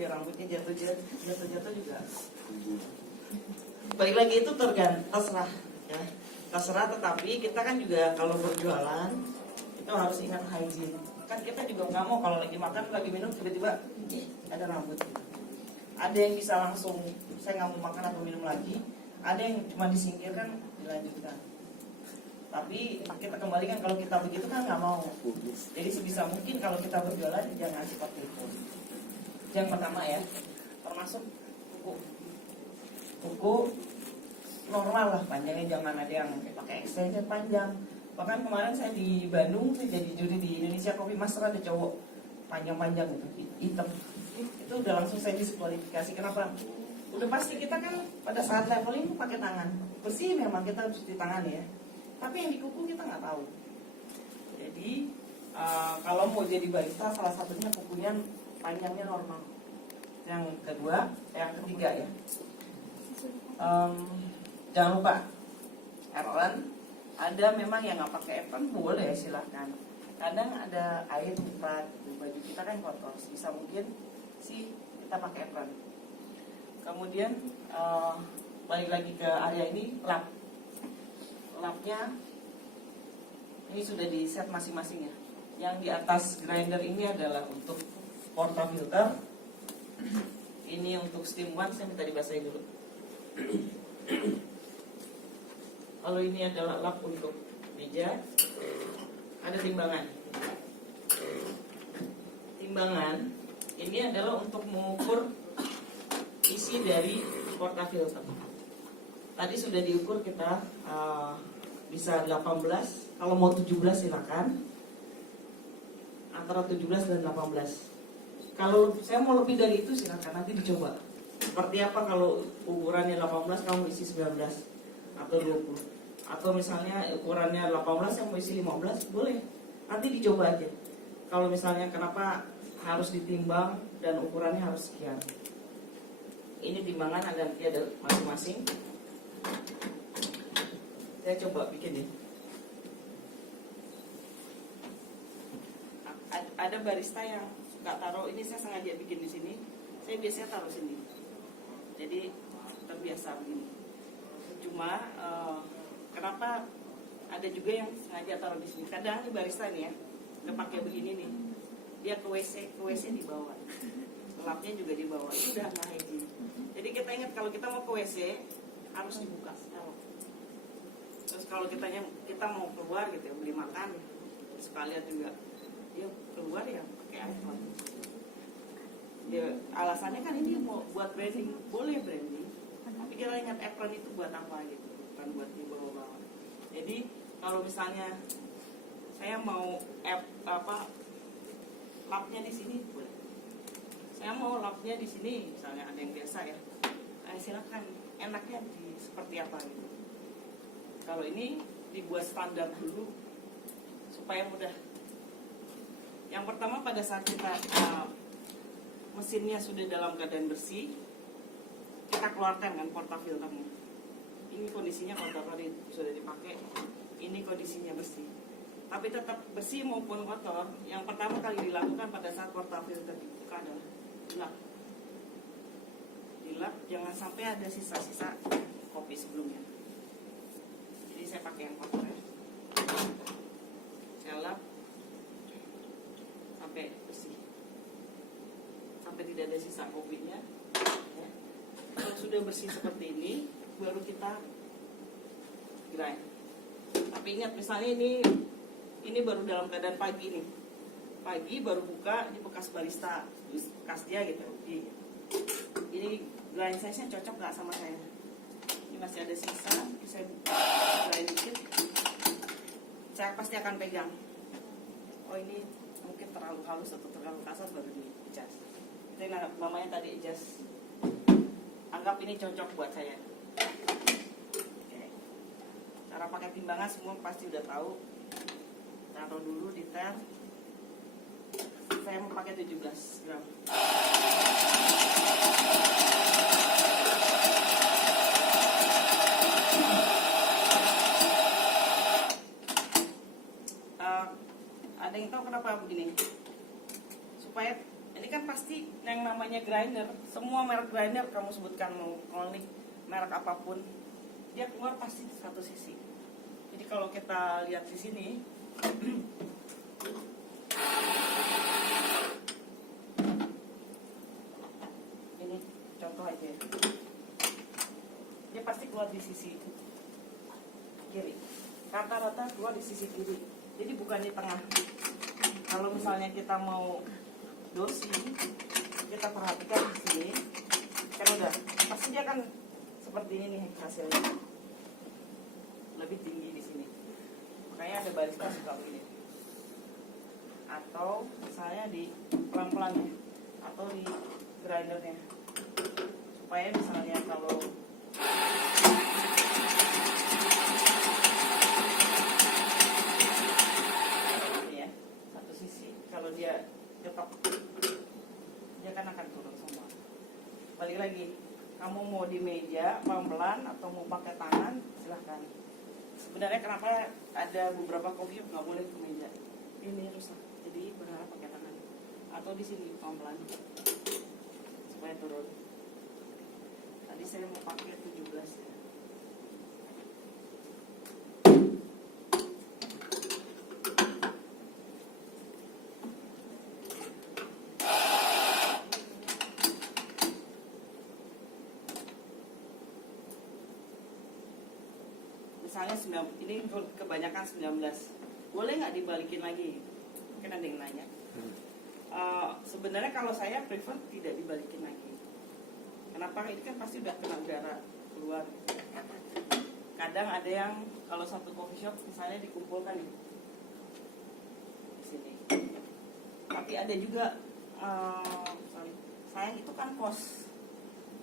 ya rambutnya jatuh juga. Balik lagi itu terserah ya. Terserah, tetapi kita kan juga kalau berjualan itu harus ingat hygiene. Kan kita juga nggak mau kalau lagi makan, lagi minum tiba-tiba ada rambut gitu. Ada yang bisa langsung saya nggak mau makan atau minum lagi, ada yang cuma disingkirkan dilanjutkan. Tapi kita kembalikan kalau kita begitu kan nggak mau. Jadi sebisa mungkin kalau kita berjualan jangan seperti itu. Yang pertama ya, termasuk kuku normal lah panjangnya, jangan ada yang pakai extension panjang. Bahkan kemarin saya di Bandung, saya jadi juri di Indonesia Coffee Master, ada cowok panjang-panjang gitu, hitam. Itu udah langsung saya diskualifikasi. Kenapa? Udah pasti kita kan pada saat leveling pakai tangan. Bersih memang kita harus cuci tangan ya. Tapi yang di kuku kita nggak tahu. Jadi kalau mau jadi barista, salah satunya kukunya panjangnya normal. Yang ketiga ya. Jangan lupa apron. Ada memang yang nggak pakai apron boleh, silahkan. Kadang ada air tumpah, baju kita kan kotor, bisa mungkin sih kita pakai apron. Kemudian balik lagi ke area ini, lapnya ini sudah di set masing-masing ya. Yang di atas grinder ini adalah untuk portafilter. Ini untuk steam one, saya minta dibasahin dulu. Kalau ini adalah lap untuk meja, ada timbangan. Timbangan ini adalah untuk mengukur isi dari portafilter. Tadi sudah diukur kita bisa 18, kalau mau 17 silakan. Antara 17 dan 18. Kalau saya mau lebih dari itu silakan, nanti dicoba. Seperti apa kalau ukurannya 18 kamu isi 19 atau 20. Atau misalnya ukurannya 18 yang mau isi 15, boleh. Nanti dicoba aja. Kalau misalnya kenapa harus ditimbang dan ukurannya harus sekian. Ini timbangan ada masing-masing. Saya coba bikin nih. Ada barista yang suka taruh, ini saya sengaja bikin di sini. Saya biasanya taruh sini. Jadi terbiasa begini. Cuma kenapa ada juga yang sengaja taruh di sini? Kadang nih barista nih ya, udah pakai begini nih, dia ke WC di bawah, lapnya juga di bawah. Itu udah nggak hygiene. Jadi kita ingat kalau kita mau ke WC harus dibuka. Terus kalau kita mau keluar gitu ya, beli makan sekalian juga dia keluar ya pakai iPhone. Dia alasannya kan ini mau buat branding, boleh branding. Tapi kita ingat apron itu buat apa gitu, bukan buat dibawa-bawa. Jadi kalau misalnya saya mau lapnya di sini boleh. Saya mau lapnya di sini, misalnya ada yang biasa ya. Silakan, enaknya seperti apa gitu. Kalau ini dibuat standar dulu supaya mudah. Yang pertama pada saat kita mesinnya sudah dalam keadaan bersih, kita keluarkan kan portafilternya. Ini kondisinya kotor tadi sudah dipakai. Ini kondisinya bersih. Tapi tetap bersih maupun kotor, yang pertama kali dilakukan pada saat portafilter dibuka adalah dilap. Dilap, jangan sampai ada sisa-sisa kopi sebelumnya. Jadi saya pakai yang kotor ya. Saya lap sampai bersih, sampai tidak ada sisa kopinya ya. Kalau sudah bersih seperti ini baru kita grind. Tapi ingat, misalnya ini baru dalam keadaan pagi nih, pagi baru buka, ini bekas barista, bekas dia gitu. Ini grind size-nya cocok nggak sama saya? Ini masih ada sisa, saya grind dikit, saya pasti akan pegang. Oh ini mungkin terlalu halus atau terlalu kasar, baru di-adjust. Itu namanya tadi adjust. Anggap ini cocok buat saya. Oke. Cara pakai timbangan semua pasti udah tahu. Taruh dulu di tel. Saya mau pakai 17 gram. Ada yang tahu kenapa begini? Supaya ini kan pasti yang namanya namanya grinder, semua merek grinder kamu sebutkan, mau Kolnik, merek apapun, dia keluar pasti satu sisi. Jadi kalau kita lihat di sini, ini contoh aja, dia pasti keluar di sisi kiri, rata-rata keluar di sisi kiri, jadi bukan di tengah. Kalau misalnya kita mau dosi, kita perhatikan di sini, kan udah pasti dia kan seperti ini nih hasilnya, lebih tinggi di sini. Makanya ada barista suka begini. Atau misalnya di pelan-pelannya, atau di grindernya, supaya misalnya kalau ini ya satu sisi, kalau dia tetap, dia kan akan turun semua. Balik lagi, kamu mau di meja pelan-pelan atau mau pakai tangan, silahkan. Sebenarnya kenapa ada beberapa coffee shop nggak boleh ke meja, ini rusak, jadi berharap pakai tangan atau di sini pelan-pelan supaya turun. Tadi saya mau pakai 17 ya. Misalnya ini kebanyakan 19, boleh nggak dibalikin lagi? Mungkin ada yang nanya. Sebenarnya kalau saya prefer tidak dibalikin lagi. Kenapa? Ini kan pasti udah kena udara keluar. Kadang ada yang kalau satu coffee shop misalnya dikumpulkan di sini. Tapi ada juga sayang itu kan kos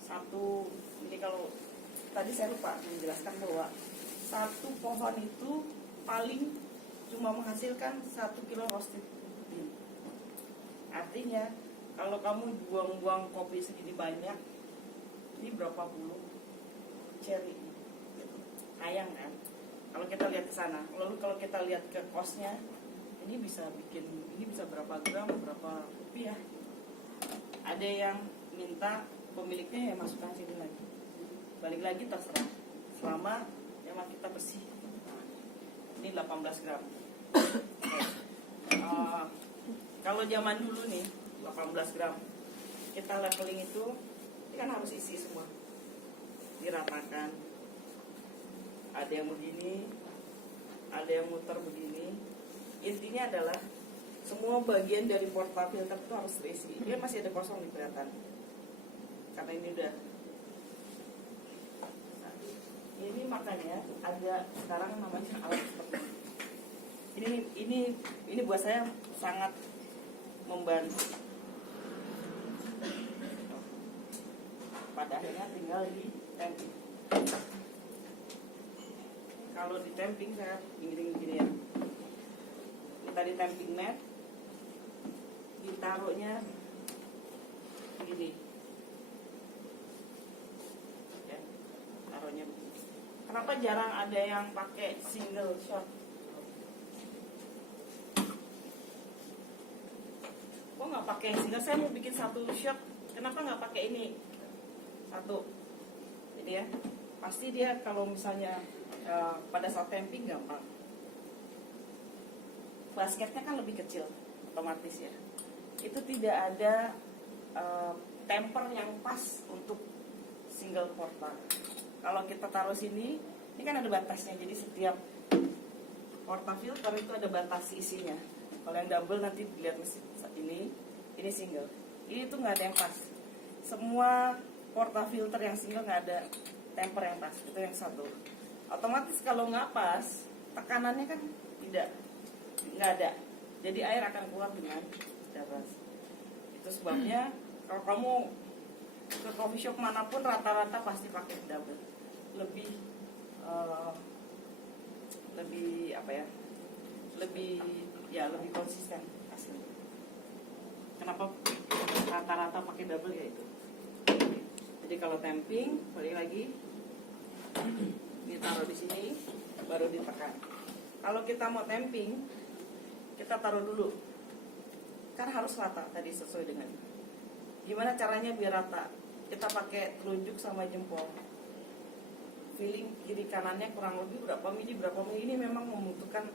satu. Ini kalau tadi saya lupa menjelaskan bahwa satu pohon itu paling cuma menghasilkan 1 kilo roasted bean. Artinya kalau kamu buang-buang kopi segini banyak, ini berapa puluh cherry, sayang kan? Kalau kita lihat ke sana, lalu kalau kita lihat ke kosnya, ini bisa berapa gram, berapa rupiah. Ada yang minta pemiliknya ya masukkan sini lagi, balik lagi terserah, selama memang kita bersih. Ini 18 gram. Kalau zaman dulu nih 18 gram, kita leveling itu ini kan harus isi semua, diratakan. Ada yang begini, ada yang muter begini. Intinya adalah semua bagian dari porta filter itu harus terisi. Dia masih ada kosong di kelihatan, karena ini udah. Ini makanya ada sekarang namanya alat seperti ini. Ini buat saya sangat membantu. Pada akhirnya tinggal di tamping. Kalau di tamping saya gini ya. Ini tadi tamping mat, ditaruhnya begini. Ya, taruhnya begini. Kenapa jarang ada yang pakai single shot? Kok nggak pakai single? Saya mau bikin satu shot, kenapa nggak pakai ini? Satu. Jadi ya, pasti dia kalau misalnya pada saat tamping gampang. Basketnya kan lebih kecil, otomatis ya. Itu tidak ada temper yang pas untuk single porta. Kalau kita taruh sini, ini kan ada batasnya. Jadi setiap porta filter itu ada batas isinya. Kalau yang double nanti dilihat ini single. Ini tuh nggak ada yang pas. Semua porta filter yang single nggak ada temper yang pas. Itu yang satu. Otomatis kalau nggak pas, tekanannya kan nggak ada. Jadi air akan keluar dengan deras. Itu sebabnya kalau kamu ke coffee shop manapun rata-rata pasti pakai double. Lebih lebih konsisten hasilnya. Kenapa rata-rata pakai double ya itu. Jadi kalau tamping, balik lagi ditaruh di sini, baru ditekan. Kalau kita mau tamping, kita taruh dulu. Kan harus rata tadi sesuai dengan. Gimana caranya biar rata? Kita pakai telunjuk sama jempol. Feeling kiri kanannya kurang lebih berapa mili ini memang membutuhkan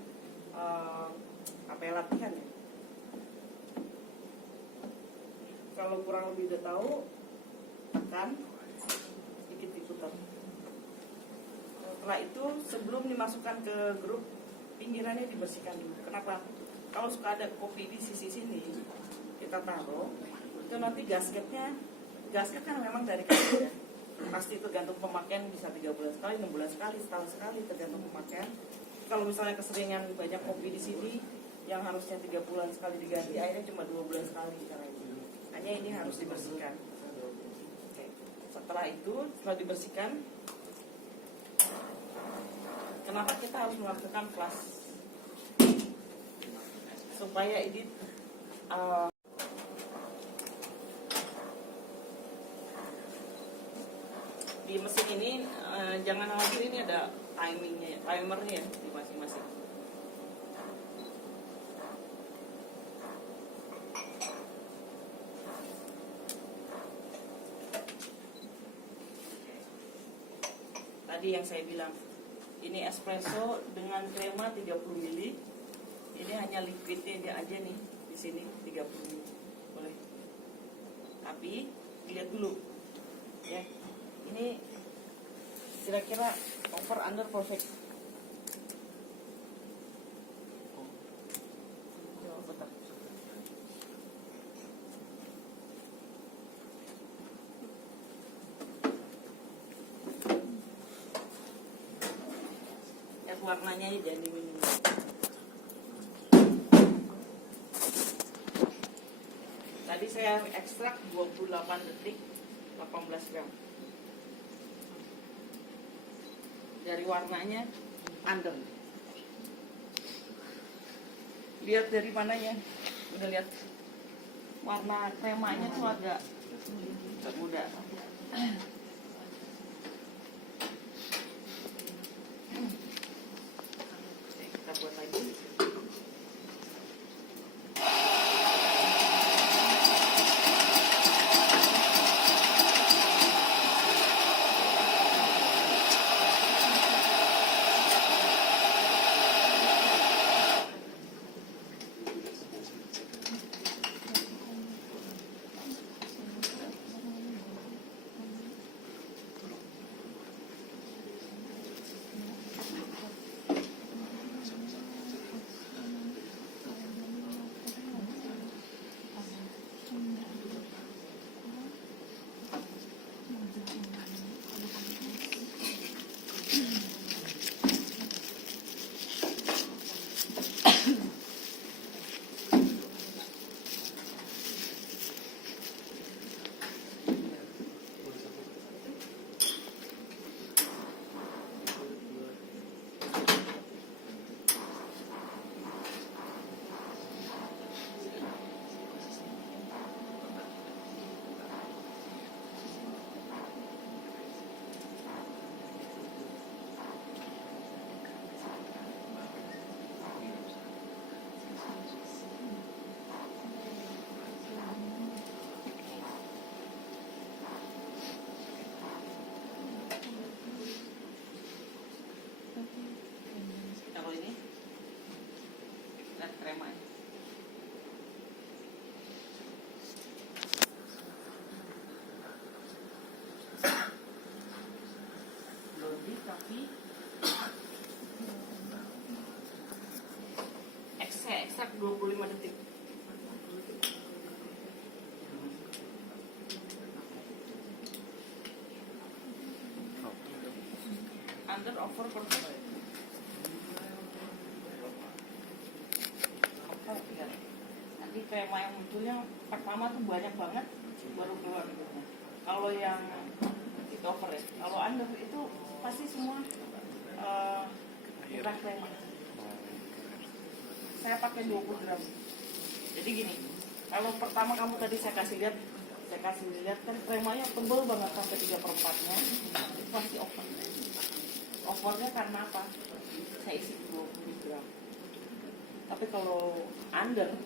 latihan ya. Kalau kurang lebih udah tahu, tekan sedikit diputar. Setelah itu sebelum dimasukkan ke grup, pinggirannya dibersihkan dulu. Kenapa? Kalau suka ada kopi di sisi sini, kita taruh, itu nanti gasket kan memang dari kayu ya. Pasti tergantung pemakaian, bisa 3 bulan sekali, 6 bulan sekali, setahun sekali, tergantung pemakaian. Kalau misalnya keseringan banyak kopi di sini, yang harusnya 3 bulan sekali diganti, akhirnya cuma 2 bulan sekali caranya. Hanya ini harus dibersihkan. Oke. Setelah dibersihkan, kenapa kita harus melakukan flush? Supaya ini di mesin ini jangan khawatir, ini ada timernya ya di masing-masing. Tadi yang saya bilang, ini espresso dengan krema 30 ml. Ini hanya liquidnya aja nih di sini 30 ml. Boleh. Tapi lihat dulu ya. Ini kira-kira over under perfect. Bentar. Lihat warnanya ya, jadi minim. Tadi saya ekstrak 28 detik 18 gram. Dari warnanya under. Lihat dari mananya? Udah lihat warna kremanya tuh agak muda. Oke, kita buat lagi. Kalau ini lihat kremanya. Lebih tapi ekstrak 25 detik. Under over perfect. Ya. Nanti krema yang munculnya pertama tuh banyak banget, baru keluar. Kalau yang itu over ya, kalau under itu pasti semua murah krema. Saya pakai 20 gram. Jadi gini, kalau pertama kamu tadi saya kasih lihat kan kremanya tebal banget sampai 3/4-nya, itu pasti over. Overnya karena apa? Saya isi 20 gram. Tapi kalau under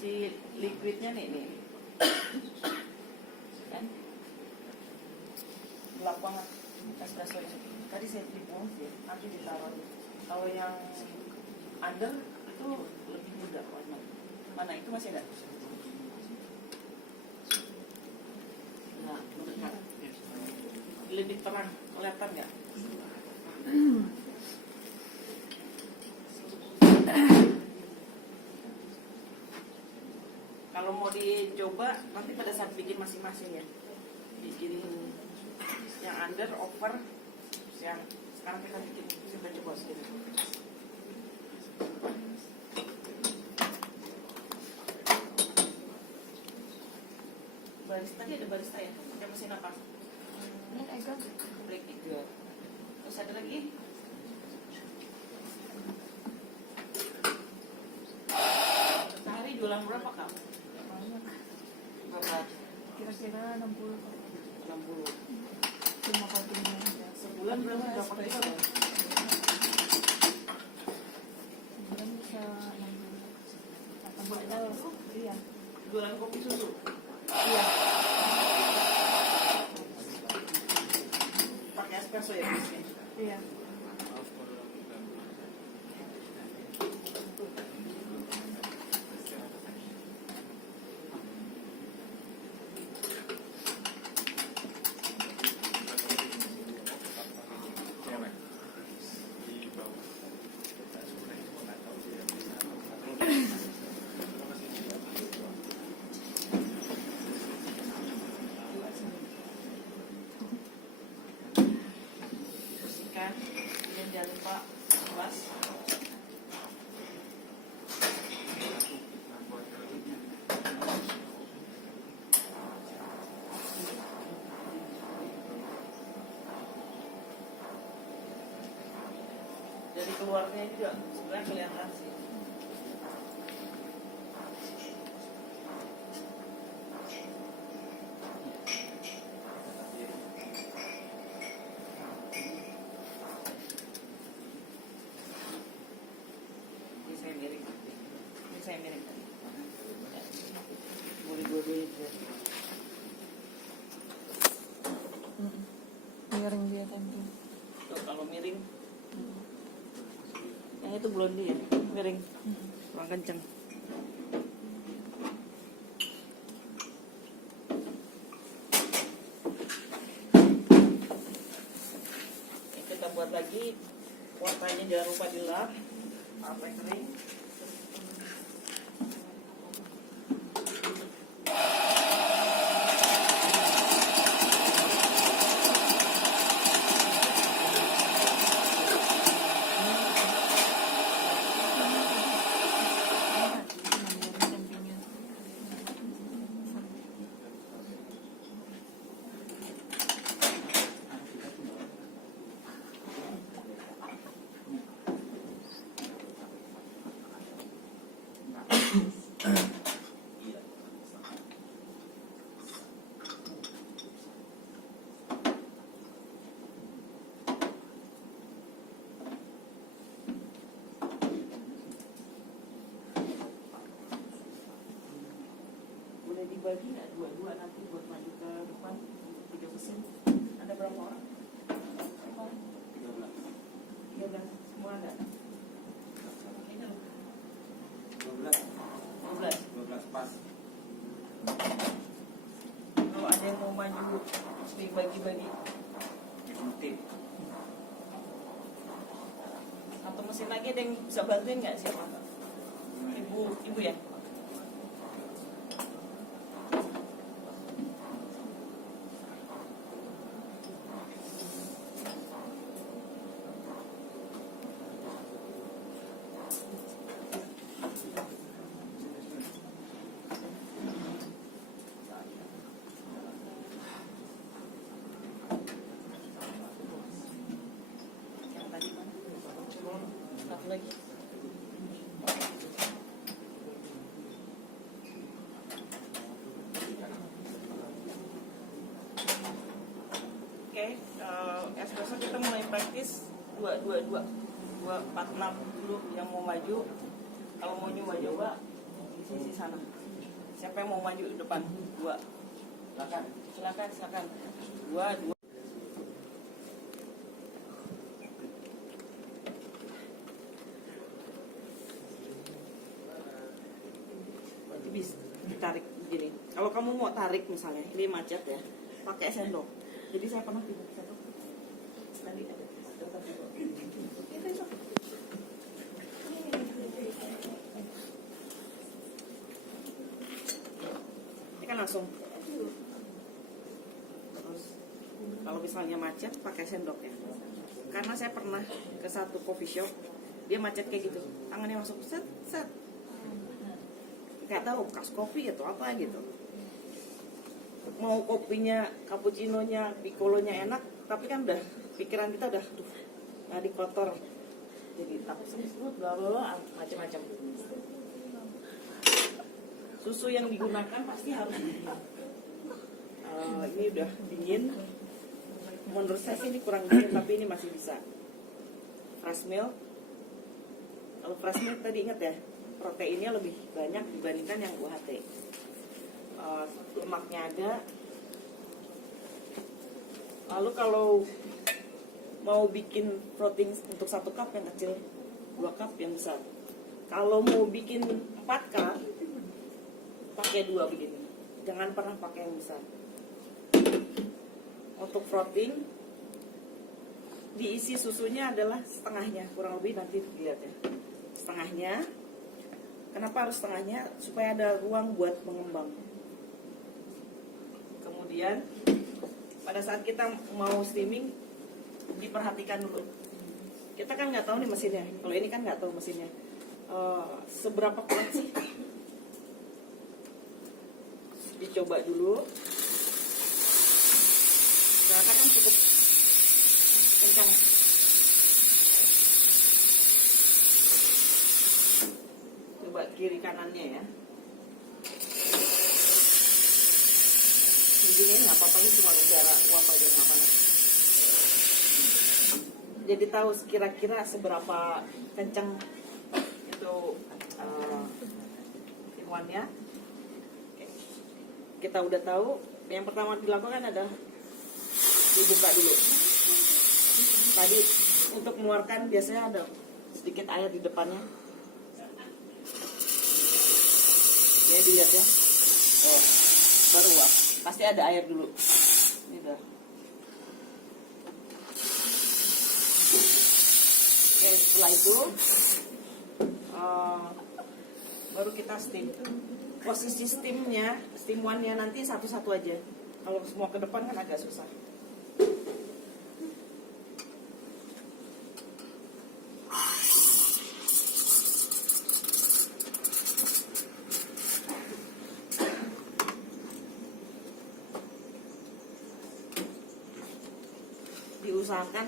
si liquidnya nih gelap banget espresso itu. Tadi saya tipu, nanti ditaruh. Kalau yang under itu lebih muda warna. Mana itu masih ada? Nah, mendekat. Lebih terang, kelihatan nggak? Kalau mau dicoba nanti pada saat bikin masing-masing ya, bikin yang under, over, yang sekarang kita bikin, kita coba sedikit. Barista, tadi ada barista ya? Ada mesin apa? Black juga. Terus ada lagi? Sehari jualan berapa kak? Berapa? Kira-kira 60. 60. Cuma kopinya. Sebulan berapa kilo? Sebulan bisa 60. Atau ada, iya. Jualan kopi susu? Iya. Pakai espresso ya biasanya? Iya. Bersihkan, dan jangan lupa gelas. Dari keluarnya juga sebenarnya kelihatan sih. Ini saya miring tadi. Boleh dua-duanya juga. Miring dia tadi. Tuh, kalau miring, yang itu blondie ya, miring, kurang kenceng. Ini kita buat lagi, warnanya jangan lupa dilap sampai kering. Boleh dibagi nggak dua-dua nanti buat maju ke depan 3 mesin? Ada berapa orang? 13. Semua ada? Ini loh. 12 pas. Kalau ada yang mau maju dibagi-bagi Tim. atau mesin lagi, ada yang bisa bantuin nggak siapa? Ibu ya? Yang tadi mana? Satu lagi. Oke, espresso kita mulai praktis 246 dulu yang mau maju. Kalau mau nyoba-nyoba di sisi sana. Siapa yang mau maju di depan? 2. Silakan. 2. tarik misalnya, ini macet ya, pakai sendok. Jadi saya pernah pindah sendok. Tadi ada. Ini kan langsung. Terus kalau misalnya macet pakai sendok ya. Karena saya pernah ke satu coffee shop, dia macet kayak gitu, tangannya masuk set set. Nggak tahu bekas kopi atau apa gitu. Mau kopinya, cappuccino-nya, piccolo-nya enak, tapi kan udah pikiran kita udah tuh nggak dikotor, jadi takut semprot, bla bla bla, macam-macam. Susu yang digunakan pasti harus dingin. Ini udah dingin. Menurut saya sih ini kurang dingin, tapi ini masih bisa. Fresh milk. Kalau fresh milk tadi ingat ya, proteinnya lebih banyak dibandingkan yang UHT. Lemaknya ada. Lalu kalau mau bikin protein untuk 1 cup yang kecil, 2 cup yang besar. Kalau mau bikin 4 cup, pakai 2 begini. Jangan pernah pakai yang besar. Untuk protein, diisi susunya adalah setengahnya, kurang lebih nanti dilihat ya. Setengahnya. Kenapa harus setengahnya? Supaya ada ruang buat mengembang. Kemudian pada saat kita mau steaming, diperhatikan dulu. Kita kan nggak tahu nih mesinnya. Kalau ini kan nggak tahu mesinnya. Seberapa kuat sih? Dicoba dulu. Ternyata kan cukup kencang. Coba kiri kanannya ya. Begini nggak apa-apa, ini cuma udara uap aja nggak panas. Jadi tahu kira-kira seberapa kencang itu timuannya. Kita udah tahu. Yang pertama dilakukan adalah dibuka dulu. Tadi untuk mengeluarkan biasanya ada sedikit air di depannya. Ya dilihat ya. Oh, baru uap. Pasti ada air dulu. Ini udah. Oke, setelah itu baru kita steam. Posisi steamnya, steamuannya nanti satu-satu aja. Kalau semua ke depan kan agak susah. Diusahakan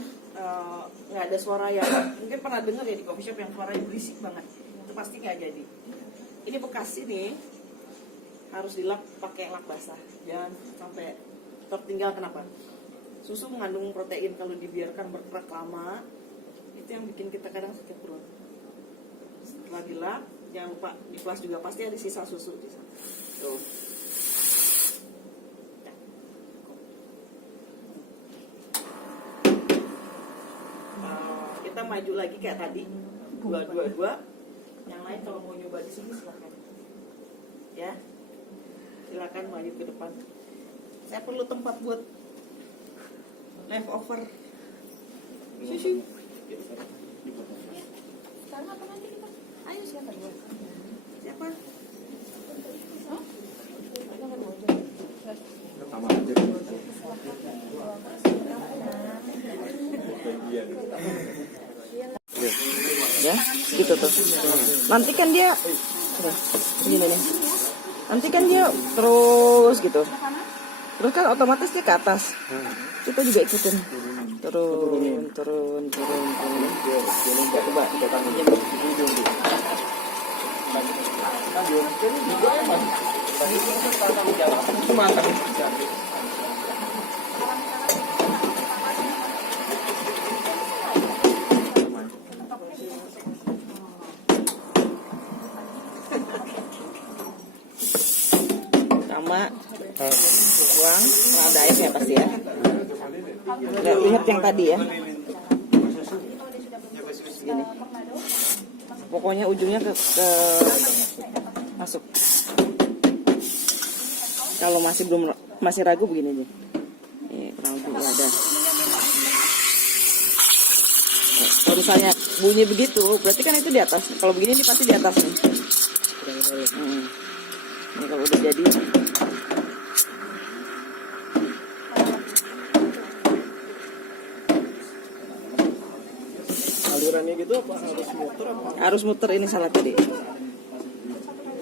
nggak ada suara yang mungkin pernah dengar ya di coffee shop yang suaranya berisik banget, itu pasti nggak jadi. Ini bekas ini harus dilap pakai lap basah, jangan sampai tertinggal. Kenapa? Susu mengandung protein, kalau dibiarkan berkerak lama itu yang bikin kita kadang sakit perut. Setelah dilap, jangan lupa di flash juga pasti ada sisa susu di sana. Tuh. Kita maju lagi kayak tadi, dua. Yang lain kalau mau nyoba di sini silakan. Ya, silakan maju ke depan. Saya perlu tempat buat leftover. Sushi. Sekarang apa nanti kita? Ayo siapa dulu? Siapa? Hah? Pertama aja. Ya, gitu tuh. Nanti kan dia gini nih. Nanti kan dia terus gitu. Terus kan otomatis dia ke atas. Kita juga ikutin. Turun. Coba kita tangannya. Itu mantap. Sama buang, ada airnya pasti ya. Lihat yang tadi ya. Gini. Pokoknya ujungnya ke masuk. Kalau masih ragu begini aja. Kurang lebih ada. Kalau misalnya bunyi begitu, berarti kan itu di atas. Kalau begini ini pasti di atas nih. Ini kalau udah jadi. Alirannya gitu apa harus muter apa? Harus muter, ini salah tadi.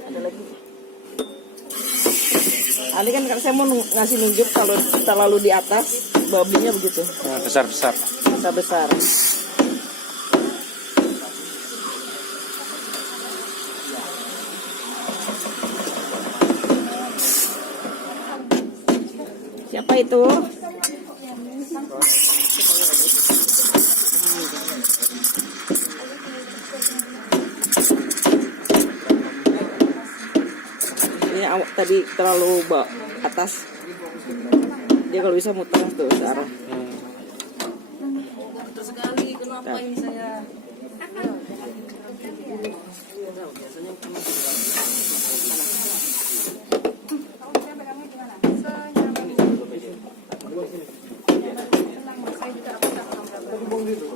Ada lagi. Ali kan saya mau ngasih nunjuk kalau terlalu di atas, babinya begitu. Besar-besar. Besar-besar. Siapa itu? Ini awak tadi terlalu atas. Dia kalau bisa muter tuh ke arah. Muter sekali, kenapa ini saya?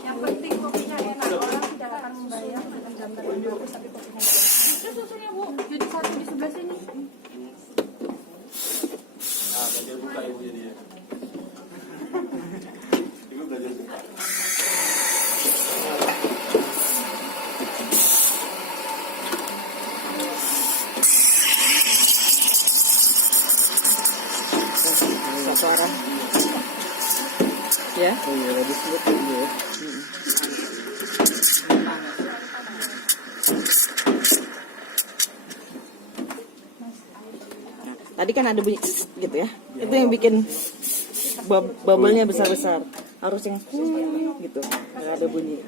Yang penting kopinya enak, orang tidak akan membayar dengan gambar yang bagus tapi kopinya enak. Itu susunya Bu, jadi satu di sebelah sini. Belajar buka ibu jadi ya. Ibu belajar buka. Satu arah. Ya. Oh iya, habis itu ya. Tadi kan ada bunyi gitu ya. Itu yang bikin bubble-nya besar-besar. Harus yang gitu. Nggak ada bunyi.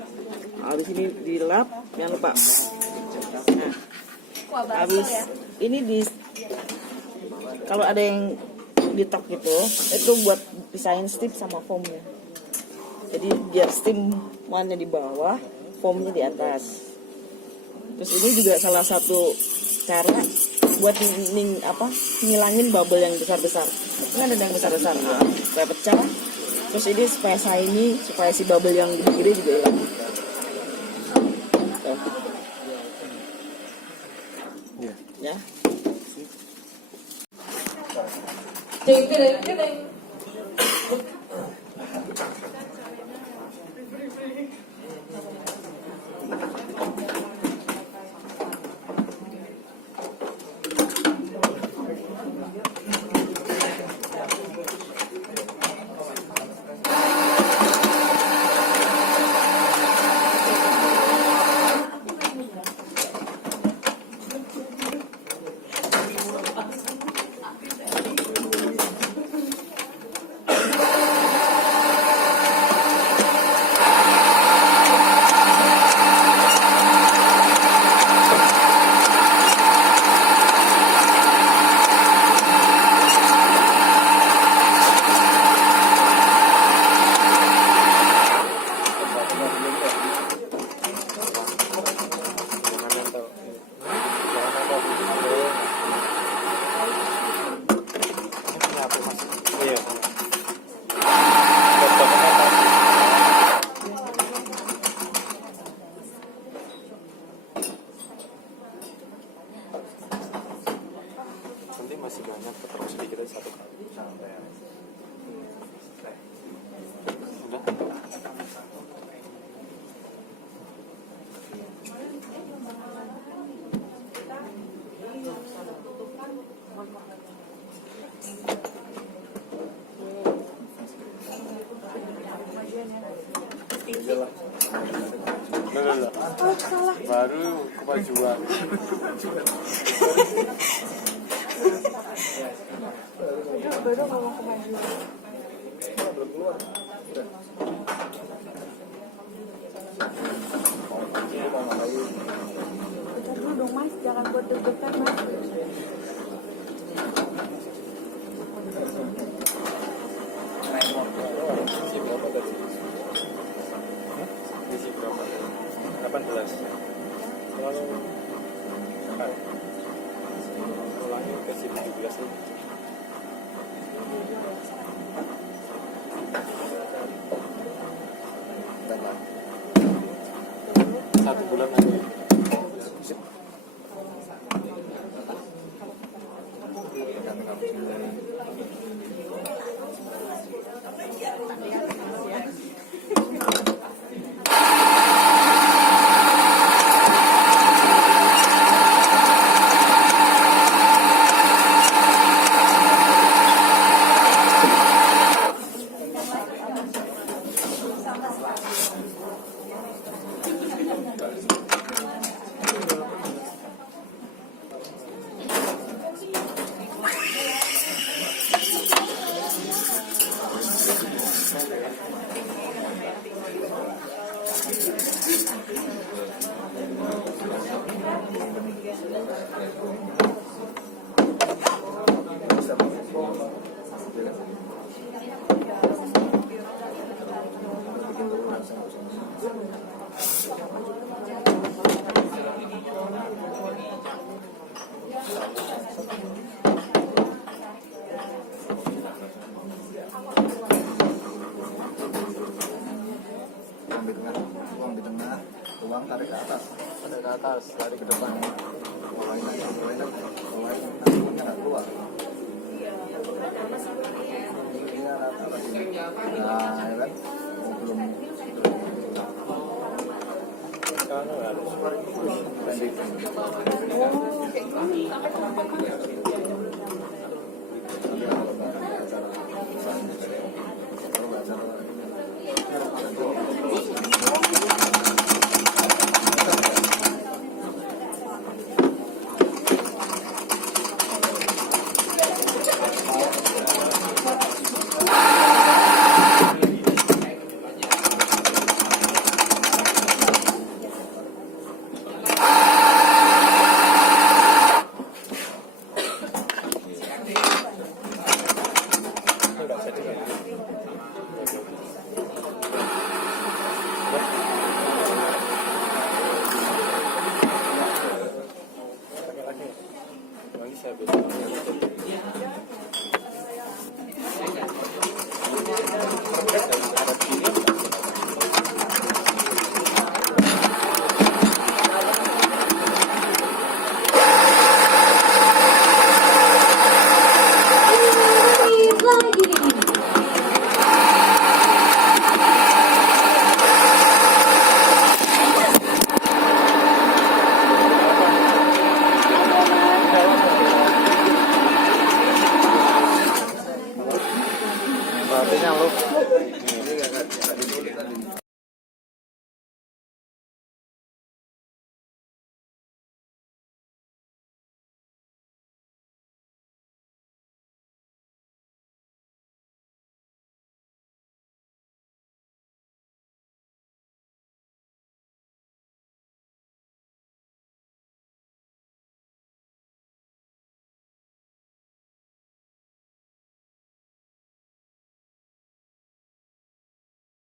Habis ini dilap, jangan lupa. Nah, habis ini kalau ada yang ditok gitu, itu buat pisahin steam sama foamnya. Jadi biar steam-nya di bawah, foamnya di atas. Terus ini juga salah satu cara buat ngilangin bubble yang besar-besar. Ini ada yang besar-besar, supaya pecah. Terus ini supaya si bubble yang di kiri juga hilang. Tuh. Ya. Nanti masih banyak, terus sedikit aja satu kali. Udah. Baru kemajuan. Baru ngomong kemajuan. Belum keluar. Bentar dulu dong Mas, jangan buat deg-degan Mas. Isi berapa tadi? Isi berapa? 18. Kalau ulangi ke 17 nih. bulan aja. Sip. Tuang di tengah, tuang tarik ke atas, tarik ke depan. Bawain lagi, tangannya nggak keluar. Ini rata lagi. Nah, ya kan? Oh, belum. Sekarang harus Pendek. nggak jadi kan? Pakai lagi. Lagi saya bisa. Ada begini. Artinya lu